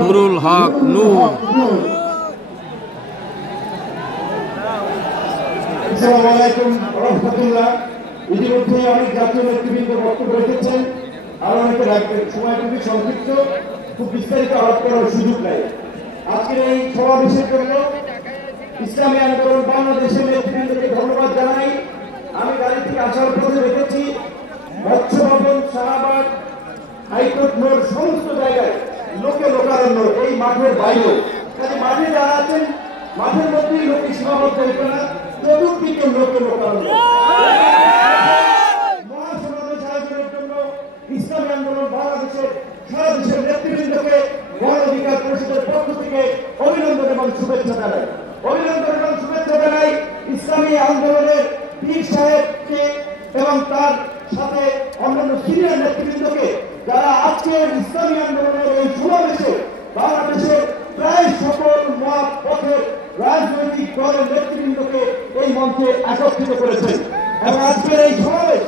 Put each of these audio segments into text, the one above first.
নুরুল হক নূর। আসসালামু আলাইকুম ওয়া রাহমাতুল্লাহ। ইতিমধ্যে অনেক জাতীয় নেতৃবৃন্দ বক্তব্য রেখেছেন, আর অনেকে রাখবেন। সময় খুবই সংক্ষিপ্ত, খুব বিস্তারিত আলাপ করার সুযোগ নাই। আজকের এই সমাবেশের জন্য ইসলামী আন্দোলন বাংলাদেশের নেতৃবৃন্দকে ধন্যবাদ জানাই। আমি গাড়ি থেকে আসার পথে দেখেছি মৎস্য ভবন, শাহবাগ, হাইকোর্ট মোড় সমস্ত জায়গায় লোকে লোকারণ্য, এই মাঠের বাইরেও। কাজে মাঠে যারা আছেন, মাঠের মধ্যেই লোকে সীমাবদ্ধ হইত না, চতুর্দিকে লোকে লোকারণ্য। মহাসমাবেশ আয়োজনের জন্য ইসলামী আন্দোলন বাংলাদেশের সারা দেশের নেতৃবৃন্দকে গণ অধিকার পরিষদের পক্ষ থেকে অভিনন্দন এবং শুভেচ্ছা জানাই। অভিনন্দন এবং শুভেচ্ছা জানাই ইসলামী আন্দোলনের পীর সাহেবকে এবং তার সাথে অন্যান্য সিনিয়র নেতৃবৃন্দকে, যারা আজকের ইসলামী আন্দোলনের এই সমাবেশে বাংলাদেশের প্রায় সকল মত পথের রাজনৈতিক দলের নেতৃবৃন্দকে এই মঞ্চে একত্রিত করেছেন। এবং আজকের এই সমাবেশ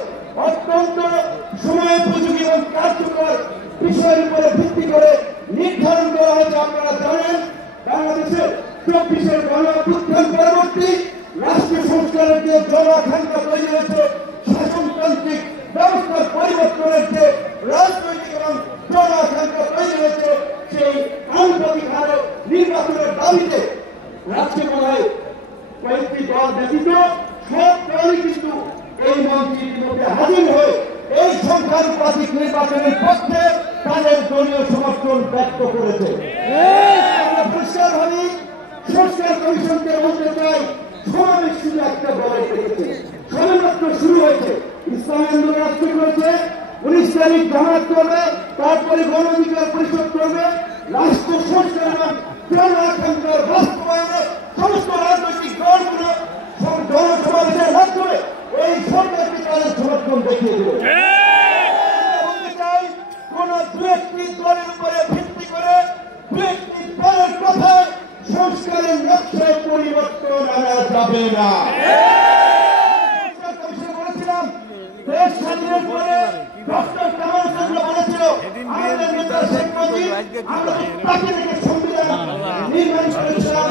অত্যন্ত সময়োপযোগী এবং কার্যকর বিষয়ের উপরে ভিত্তি করে নির্ধারণ করা হয়েছে। আপনারা জানেন, বাংলাদেশের 24-এর গণঅভ্যুত্থান পরবর্তী রাষ্ট্রীয় সংস্কারের যে জনাকাঙ্ক্ষা তৈরি হয়েছে, শাসনতান্ত্রিক ব্যবস্থার পরিবর্তনের যে রাজনৈতিক এবং জনাকাঙ্ক্ষা তৈরি হয়েছে, সেই আন্তর্জাতিক হারে নির্বাচনের দাবিতে রাষ্ট্রীয় কয়েকটি দল ব্যতীত সব দলই কিন্তু এই মঞ্চের মধ্যে হাজির হয়ে এই সংখ্যানুপাতিক নির্বাচনের পক্ষে তাদের দলীয় সমর্থন ব্যক্ত করেছে। আমরা পরিষ্কারভাবে সংস্কার কমিশনকে বলতে চাই, সমাবেশ শুধু একটা দলের দেখেছে, সবেমাত্র শুরু হয়েছে। ইসলামী আন্দোলন আজকে করেছে 19 তারিখ জামায়াত করবে, তারপরে গণ অধিকার পরিষদ করবে। রাষ্ট্র সংস্কার এবং জনআকাঙ্ক্ষার বাস্তবায়নে সমস্ত রাজনৈতিক দলগুলো জনসমাবেশের মাধ্যমে এই সরকারকে তাদের সমর্থন দেখিয়ে দেবে। বলতে চাই, কোন দু একটি দলের উপরে ভিত্তি করে দু একটি দলের কথায় সংস্কারের লক্ষ্যে পরিবর্তন আনা যাবে না। বলেছিলাম, দেশ স্বাধীনের পরে ডক্টর কামাল চন্দ্র বলেছিল, আমাদের নেতা শেখ মুজিব, আমরা তাকে দেখে সংবিধান নির্মাণ করেছিলাম।